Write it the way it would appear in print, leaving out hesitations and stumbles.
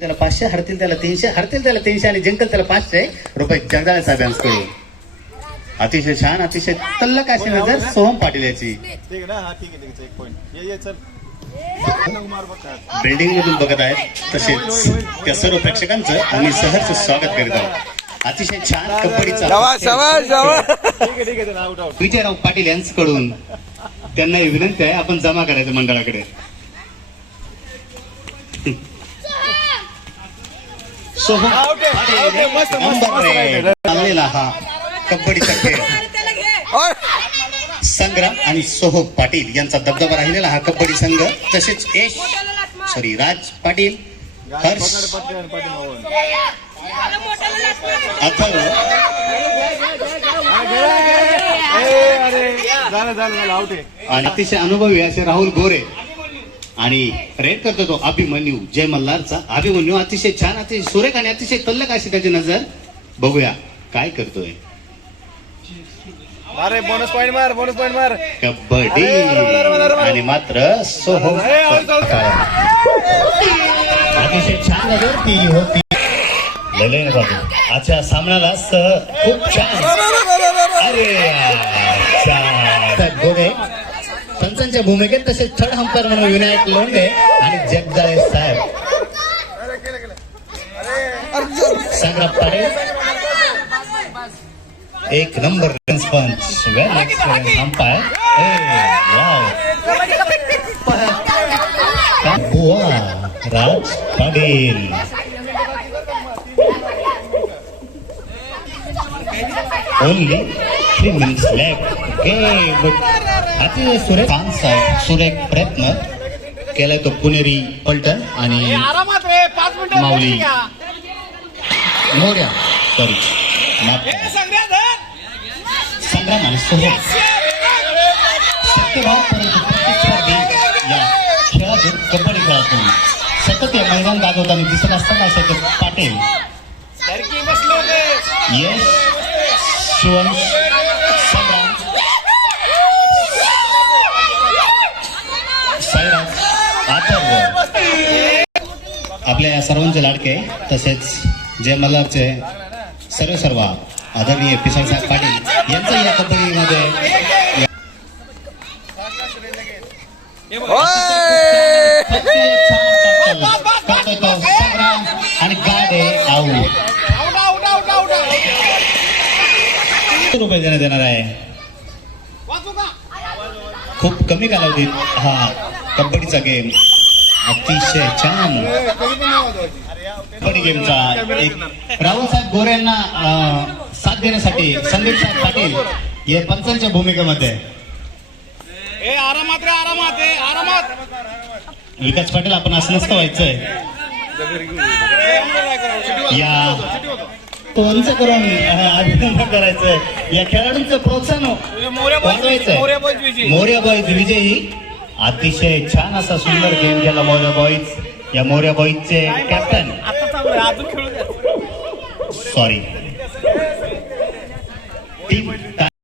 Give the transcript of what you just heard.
त्याला 500, हरतील त्याला 300, हरतील त्याला 300 आणि जिंकल त्याला 500 रुपये जगदाळे साहेबांकडून. अतिशय छान, अतिशय तल्लक अशी नजर सोहम पाटील याची. बिल्डिंग मधून बघत आहेत तसेच त्या सर्व प्रेक्षकांचं आम्ही सहर्ष स्वागत करीत आहोत. अतिशय छान कबड्डीचा विजयराव पाटील यांच्याकडून त्यांना विनंती आहे आपण जमा करायचं मंडळाकडे. सोहम चाललेला हा कबड्डीचा खेळ संग्राम आणि सोहम पाटील यांचा दबदबा राहिलेला हा कबड्डी संघ. तसेच राज पाटील, हर्ष, अथर्व आणि अतिशय अनुभवी असे राहुल गोरे आणि रेड करतो तो अभिमन्यू जय मल्हारचा. अभिमन्यू अतिशय छान, अतिशय सुरेख आणि अतिशय तल्लक अशी त्याची नजर. बघूया काय करतोय. बोनस पॉइंट मार कबड्डी आणि मात्र सोहम अतिशय छान नजर ती होती. ललेन बाबू आजच्या सामन्याला खूप छान. अरे गोरे पंचांच्या भूमिकेत तसेच थर्ड अंपायर म्हणून विनायक लोंढे आणि जगदाळे साहेब. संग्राम पाटील एक नंबर पंच, वेल एक्सपिरियन्स अंपायर. बुवा राज पाटील ओनली 3 minutes left. अतिशय सुरेख सुरेख प्रयत्न केलाय तो पुणेरी पलटण आणि माऊली मोर्या संग्राम आणि सोहम सत्यभाव या खेळातून कबड्डी खेळातून सतत या मैदान गाजवताना दिसत असताना असे पाटील यश शिवंश संग्राम साईराज अथर्व आपल्या सर्वांचे लाडके तसेच जय मल्हारचे सर्व आदरणीय पिसाळ साहेब पाटील यांचं या कबड्डीमध्ये संग्राम आणि गाडे आऊट. रुपये देण्यात आहे. खूप कमी कालावधीत हा कबड्डीचा गेम अतिशय छान कबड्डी गेमचा एक रावसाहेब गोरे यांना साथ देण्यासाठी संदीप साहेब पाटील हे पंचांच्या भूमिकेमध्ये. विकास पाटील आपण असं नसतं व्हायचंय या पंच करून अभिनंदन करायचंय. या खेळाडूंचं प्रोत्साहन वाढवायचंय. मोर्या बॉईज विजयी. अतिशय छान असा सुंदर गेम केला मोर्या बॉईज. या मोर्या बॉईजचे कॅप्टन टीम